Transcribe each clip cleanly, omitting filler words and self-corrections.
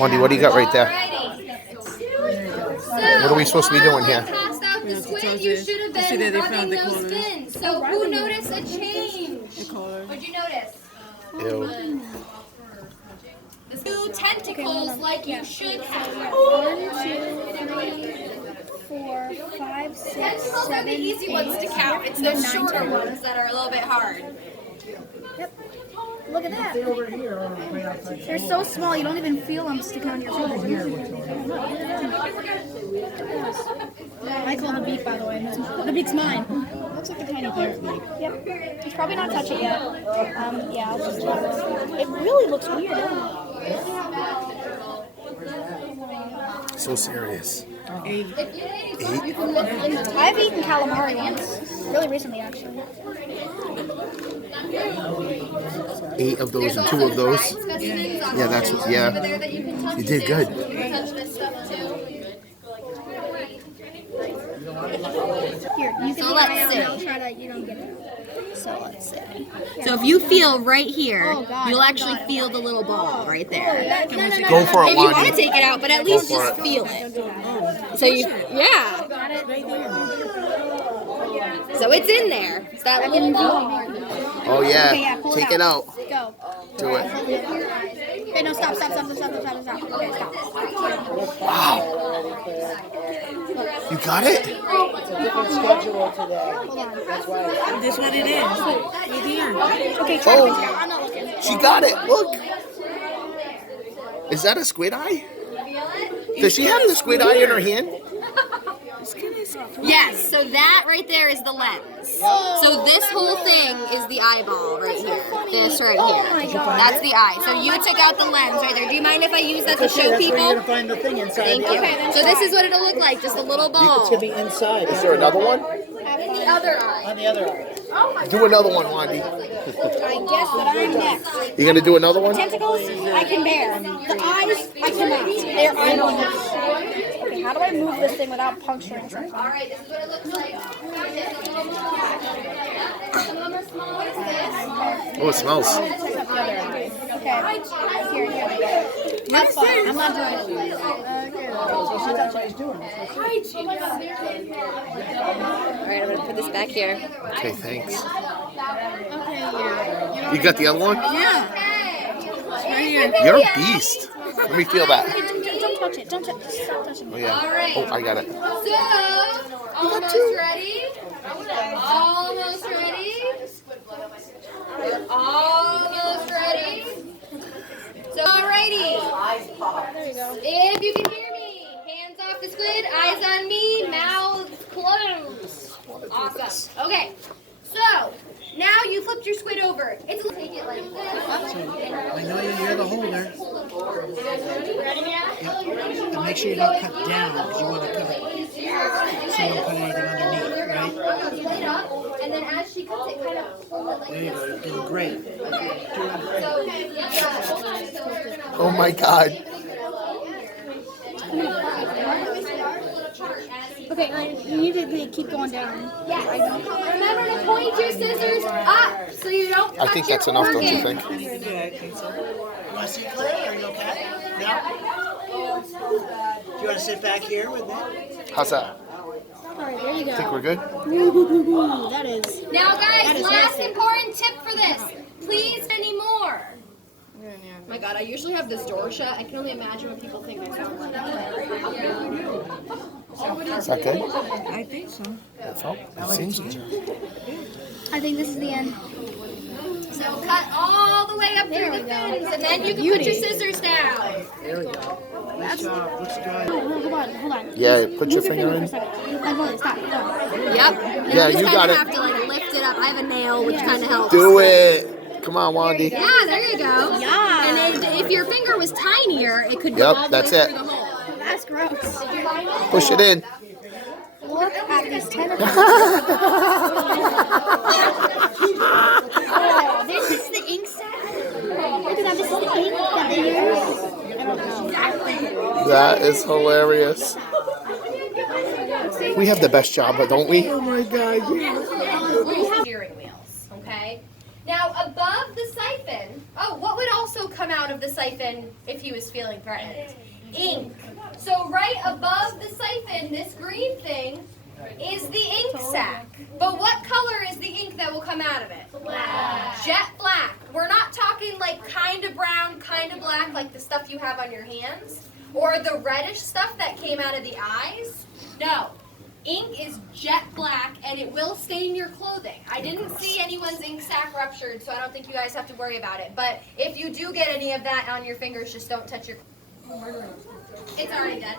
Wendy, what do you got right there? What are we supposed to be doing here? Passed out the squid, you should have been rubbing those fins. So who noticed a change? What'd you notice? Ew. The two tentacles like you should have. 1, 2, 3, 4, 5, 6, Tentacles 7, are the easy ones to count. It's those shorter ones that are a little bit hard. Yep. Look at that. They're so small, you don't even feel them sticking on your fingers. I call the beak, by the way. The beak's mine. Looks like a tiny parrot beak. Yep. He's probably not touch it yet. Yeah, I'll just it really looks weird, doesn't it? So serious. 8. 8? I've eaten calamari once. Really recently, actually. 8 of those and 2 of those. Yeah, that's what, yeah. You did good. Here, you can So let's see. I'll try to, get it. So let's see. So if you feel right here, Oh, God. you'll actually feel the little ball right there. Go for it, If you want to Wendy. take it out, but at least for just it. feel it. So you, yeah. So it's in there. It's that little ball. Oh Okay, yeah. yeah, pull Take it out. Go. Do it. Okay, no, stop. Okay, stop. Wow. You got it? Different schedule today. Hold on. This is what it is. Right here. Okay, try to Oh. pinch it out. I'm not looking. She got it. Look. Is that a squid eye? Does she have the squid eye in her hand? Yes, so that right there is the lens. So this whole thing is the eyeball right here. This right here. That's the eye. So you took out the lens right there. Do you mind if I use that to show That's where you're people? gonna find the thing inside. Thank you. So this is what it'll look like, just a little It's ball. gonna be inside. Is there another one? In the other eye. On the other eye. Do another one, Wendy. I guess that I'm next. You gonna do another one? Tentacles, I can bear. The eyes, I cannot. They're eyeballs. Okay, how do I move this thing without puncturing something? All right, this is what it looks like. Some of them are small. What is this? Oh, it smells. Check out the other eye. Okay. Here. That's fine. I'm not doing it. That's what everybody's doing. All right, I'm gonna put this back here. Okay, thanks. Okay, yeah. You got the other one? You're a beast. Let me feel that. Don't touch it. Don't touch it. Stop touching Oh it. yeah. Oh, I got it. So, almost ready? Almost ready? We're almost ready? So, alrighty. There you go. If you can hear me, hands off the squid, eyes on me, mouth closed. Awesome. Okay. So, now you flipped your squid over. It's take it like this. I know you're the holder. Ready now? Yep. And make sure you don't cut down because you want to cut it so you don't put anything underneath, right? Light up, and then as she cuts it, kind of hold it like There you this. go. You're doing great. So, yeah. Oh my God. Okay, you need to keep going down. Remember to point your scissors up so you don't cut I think that's your enough, don't you organ. think? I need to do that. I think so. You want to see Clay? Are you okay? No? Do you want to sit back here with me? How's that? Alright, there you go. Think we're good? That is. Now, guys, That is last nasty. important tip for this. Please, any more. My God, I usually have this door shut. I can only imagine what people think I sound like. Is that good? I think so. It seems good. I think this is the end. So cut all the way up There through we the go. fins, and then you can put your scissors down. There we go. Nice job. Looks good. Hold on. Yeah, put your Move finger for a in. second. Like, hold it, stop. Hold on. Yep. And Yeah, you you just got kind of it. have to like lift it up. I have a nail, which kind of helps. Do it. Come on, Wendy. Yeah, there you go. Yeah. And if your finger was tinier, it could go Yep, all the that's way it. through the hole. That's gross. Push it in. Look at these tentacles. Oh, this is the ink sac? Look at that. This is the ink that they use. I don't know. That is hilarious. We have the best job, don't we? Oh my God. We have steering wheels, okay? Now, above the siphon, what would also come out of the siphon if if he was feeling threatened. Ink. So right above the siphon, this green thing is the ink sac. But what color is the ink that will come out of it? Black. Jet black. We're not talking like kind of brown, kind of black, like the stuff you have on your hands, or the reddish stuff that came out of the eyes. No. Ink is jet black, and it will stain your clothing. I didn't see anyone's ink sac ruptured, so I don't think you guys have to worry about it. But if you do get any of that on your fingers, just don't touch your... It's already done.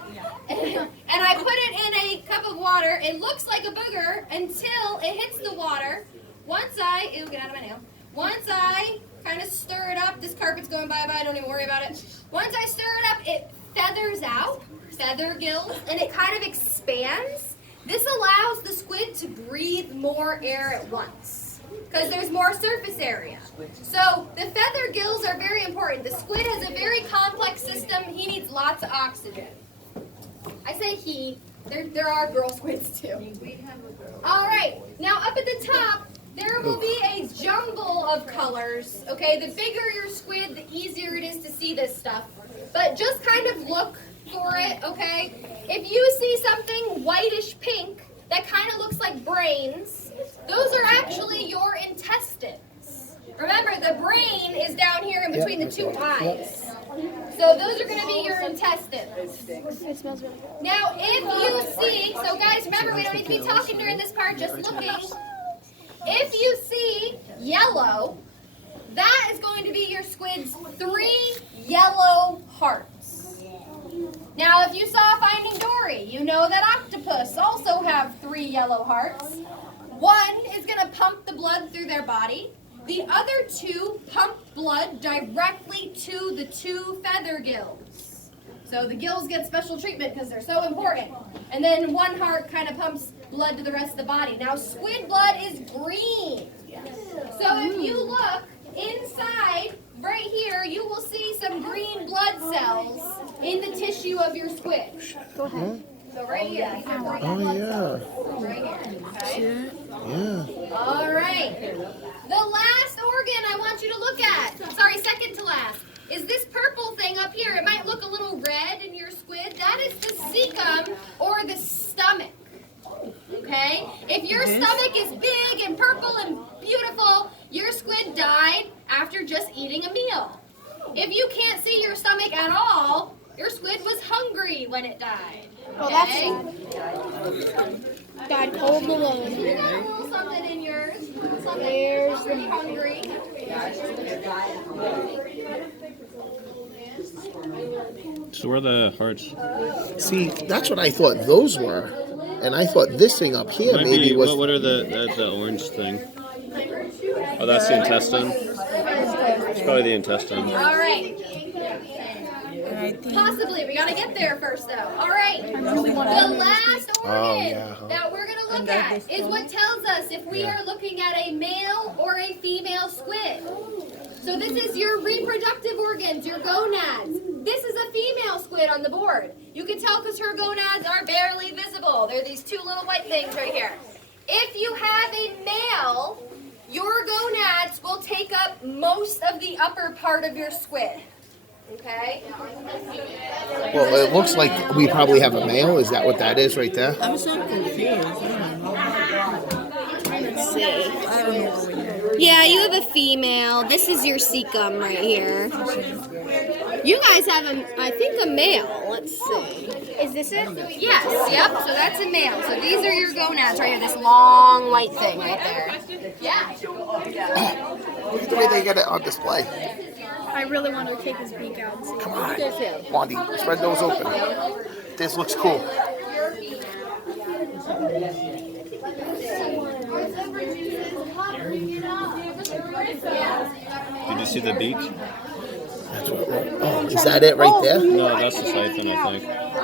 And I put it in a cup of water. It looks like a booger until it hits the water. Once I... Ew, get out of my nail. Once I kind of stir it up, this carpet's going bye-bye, don't even worry about it. Once I stir it up, it feathers out, feather gills, and it kind of expands. This allows the squid to breathe more air at once because there's more surface area. So the feather gills are very important. The squid has a very complex system. He needs lots of oxygen. I say he. There are girl squids too. All right. Now up at the top, there will be a jumble of colors. Okay. The bigger your squid, the easier it is to see this stuff. But just kind of look for it, okay? If you see something whitish pink that kind of looks like brains, those are actually your intestines. Remember, the brain is down here in between the two eyes. So those are going to be your intestines. It smells really good. Now, if you see, so guys, remember, we don't need to be talking during this part, just looking. If you see yellow, that is going to be your squid's 3 yellow hearts. Now, if you saw Finding Dory, you know that octopus also have 3 yellow hearts. One is going to pump the blood through their body. The other 2 pump blood directly to the 2 feather gills. So the gills get special treatment because they're so important. And then one heart kind of pumps blood to the rest of the body. Now, squid blood is green. So if you look inside, right here, you will see some green blood cells in the tissue of your squid. Go ahead. So right here, these are green Oh, blood yeah. cells. Right here. Okay? Yeah. All right. The last organ I want you to look at, sorry, second to last, is this purple thing up here. It might look a little red in your squid. That is the cecum, or the stomach. Okay? If your stomach is big and purple and beautiful, your squid died after just eating a meal. If you can't see your stomach at all, your squid was hungry when it died. Oh, that's sad. Died cold and alone. You got a little something in yours. Something There's pretty hungry. So where are the hearts? See, that's what I thought those were. And I thought this thing up here Might maybe be, was... what are the orange thing? Oh, that's the intestine. It's probably the intestine. All right. Possibly. We got to get there first, though. All right. The last organ that we're going to look at is what tells us if we are looking at a male or a female squid. So this is your reproductive organs, your gonads. This is a female squid on the board. You can tell because her gonads are barely visible. They're these 2 little white things right here. If you have a male, your gonads will take up most of the upper part of your squid. Okay? Well, it looks like we probably have a male. Is that what that is right there? I'm so confused. Let's see. I don't know. Yeah, you have a female. This is your cecum right here. You guys have, I think, a male. Let's see. Is this it? Yes, yep, so that's a male. So these are your gonads right here, this long white thing right there. Yeah. Look at the way they get it on display. I really want to take his beak out and see. Come on. Wandy, spread those open. This looks cool. Did you see the beak? That's what, oh, is that it right there? No, that's the siphon, I think.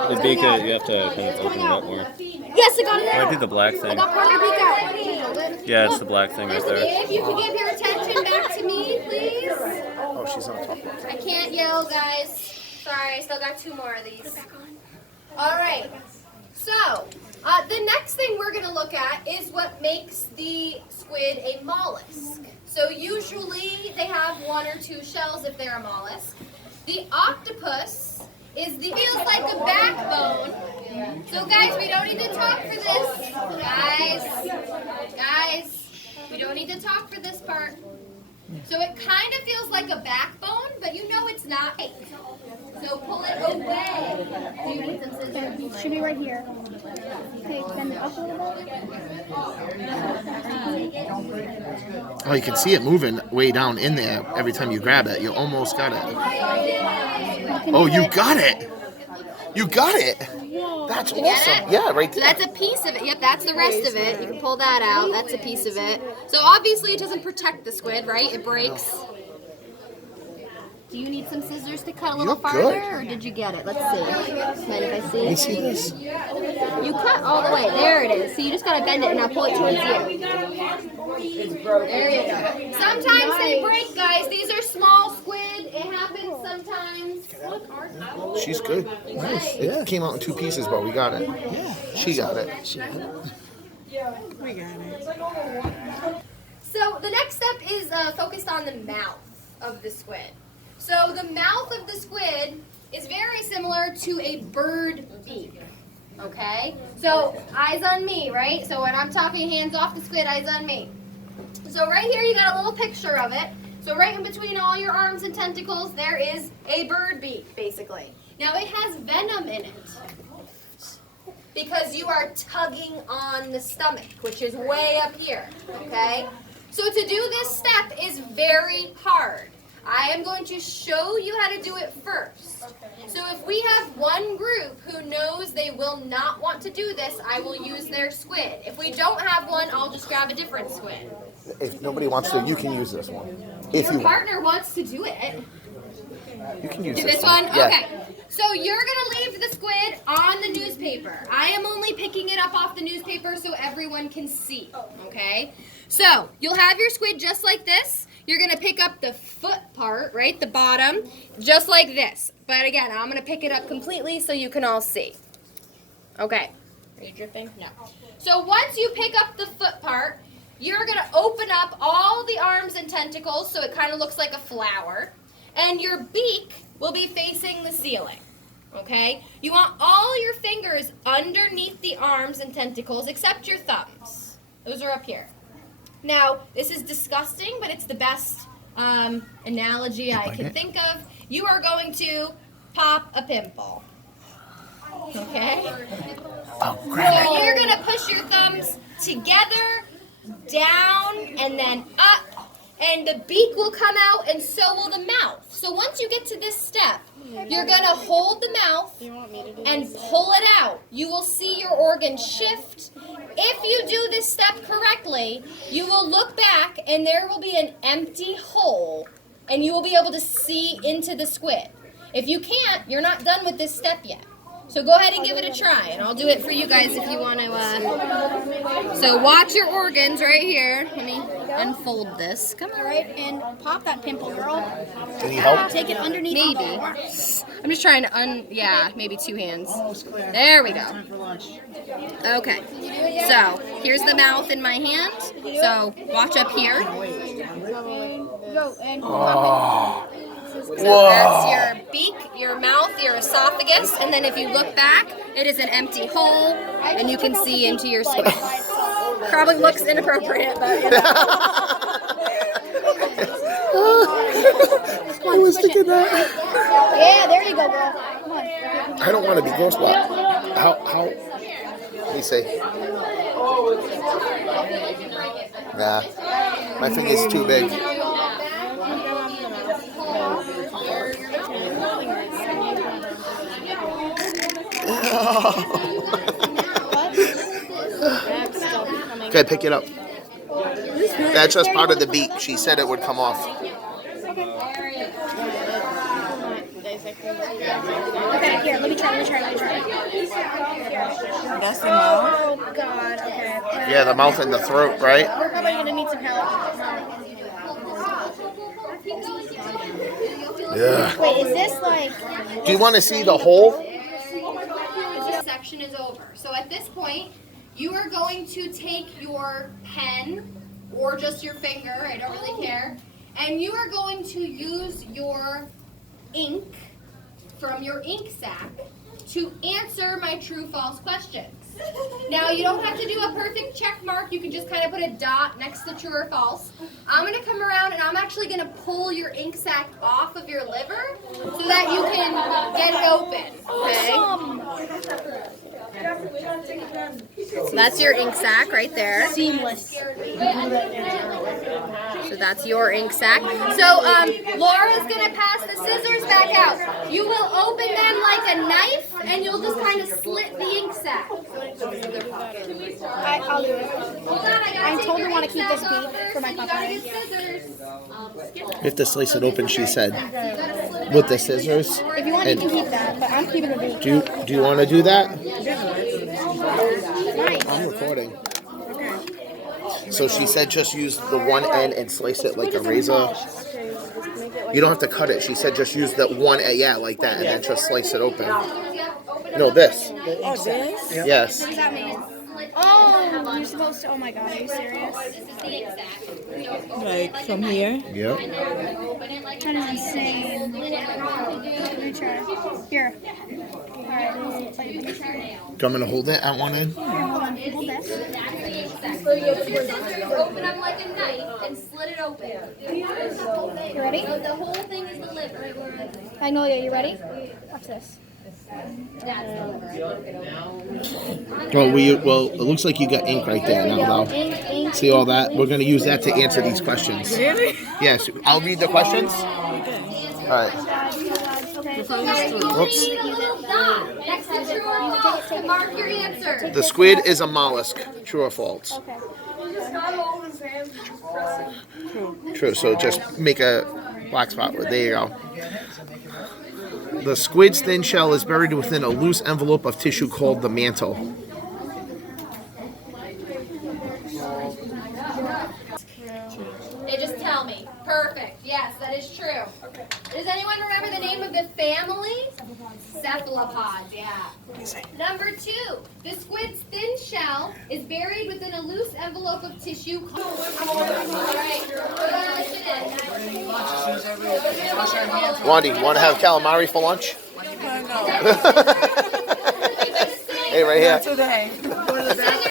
The beak, you have to kind of open it up more. Yes, I got it Might out. be the black I thing. got part of your beak out. Yeah, it's the black thing right there. If you could give your attention back to me, please. Oh, she's on top of it. I can't yell, guys. Sorry, I still got 2 more of these. All right. So, the next thing we're going to look at is what makes the squid a mollusk. So usually they have 1 or 2 shells if they're a mollusk. The octopus feels like a backbone. So guys, we don't need to talk for this. Guys, we don't need to talk for this part. So it kind of feels like a backbone, but you know it's not. So pull it away. Do you need some scissors? It should be right here. Okay, bend it up a little bit. Oh, you can see it moving way down in there every time you grab it. You almost got it. Oh, you got it. You got it. That's You get awesome. it? Yeah, right So there. that's a piece of it. Yep, that's the rest of it. You can pull that out. That's a piece of it. So obviously it doesn't protect the squid, right? It breaks. Do you need some scissors to cut a little You're farther, good. or did you get it? Let's see. Mind if I see? Can you see this? You cut all the way. There it is. So you just gotta bend it and now pull it towards you. There you go. Sometimes they break, guys. These are small squid. It happens sometimes. She's good. Nice. It came out in 2 pieces, but we got it. Yeah. She got it. We got it. So the next step is focused on the mouth of the squid. So the mouth of the squid is very similar to a bird beak. Okay? So eyes on me, right? So when I'm talking hands off the squid, eyes on me. So right here you got a little picture of it. So right in between all your arms and tentacles, there is a bird beak, basically. Now it has venom in it because you are tugging on the stomach, which is way up here, okay? So to do this step is very hard. I am going to show you how to do it first. So if we have one group who knows they will not want to do this, I will use their squid. If we don't have one, I'll just grab a different squid. If nobody wants to, you can use this one. If Your you want. partner wants to do it. You can use Do this one? Yeah. Okay. So you're going to leave the squid on the newspaper. I am only picking it up off the newspaper so everyone can see. Okay? So you'll have your squid just like this. You're going to pick up the foot part, right, the bottom, just like this. But again, I'm going to pick it up completely so you can all see. Okay. Are you dripping? No. So once you pick up the foot part, you're going to open up all the arms and tentacles so it kind of looks like a flower. And your beak will be facing the ceiling. Okay? You want all your fingers underneath the arms and tentacles except your thumbs. Those are up here. Now, this is disgusting, but it's the best analogy I can think of. You are going to pop a pimple. Okay? Oh, So grab it. you're going to push your thumbs together, down, and then up. And the beak will come out, and so will the mouth. So once you get to this step, you're going to hold the mouth and pull it out. You will see your organs shift. If you do this step correctly, you will look back, and there will be an empty hole, and you will be able to see into the squid. If you can't, you're not done with this step yet. So go ahead and give it a try, and I'll do it for you guys if you want to. So watch your organs right here. Let me unfold this. Come on. All right, and pop that pimple, girl. Can you help? Take it underneath. Maybe. I'm just trying to yeah, maybe 2 hands. There we go. Okay. So here's the mouth in my hand. So watch up here. Go and So that's your beak, your mouth, your esophagus, and then if you look back, it is an empty hole, and you can see into your squid. Probably looks inappropriate, but you know. I was thinking that. yeah, there you go, girl. Come on. I don't want to be gross, but how? Let me see. Nah, my finger's too big. Okay, pick it up. That's just part of the beak. She said it would come off. Okay, here, let me try. That's the mouth. Oh, God, okay. Yeah, the mouth and the throat, right? We're probably going to need some help. Yeah. Wait, is this like... Do you want to see the hole? This section is over. So at this point, you are going to take your pen or just your finger, I don't really care, and you are going to use your ink from your ink sac to answer my true-false questions. Now, you don't have to do a perfect check mark. You can just kind of put a dot next to true or false. I'm going to come around and I'm actually going to pull your ink sac off of your liver so that you can get it open. Okay? So that's your ink sac right there. Seamless. So that's your ink sac. So Laura's going to pass the scissors back out. You will open them like a knife and you'll just kind of slit the ink sac. I'll do it. Hold on, I totally want to keep this beat for my papa. You You have to slice it open, she said, with the scissors. If you want, you can keep that, but I'm keeping the beat. Do you want to do that? Nice. I'm recording. So she said just use the one end and slice it like a razor. You don't have to cut it. She said just use the one end, yeah, like that, and then just slice it open. No, this. Oh, this? Yes. What does that mean? Oh, you're supposed to. Oh my god, are you serious? Like from here? Yep. That is insane. Let me try. Here. Alright, let me try. Do you want me to hold it at one end? Here, hold on. Hold this. open them like a knife and slit it open. You ready? The whole thing is the liver. Magnolia, you ready? Watch this. Well, it looks like you got ink right there now, though. Ink. See all that? We're going to use that to answer these questions. Really? Yes, I'll read the questions. Okay. All right. Okay. So guys, you only Whoops. need a little dot next to true or false to mark your answer. The squid is a mollusk. True or false? Okay. True. So just make a black spot. There you go. The squid's thin shell is buried within a loose envelope of tissue called the mantle. They just tell me. Perfect. Yes, that is true. Does anyone remember the name of the family? Cephalopods, yeah. Number 2, the squid's thin shell is buried within a loose envelope of tissue called... All right, put on the chin. Wandy, want to have calamari for lunch? No, Hey, right here. today.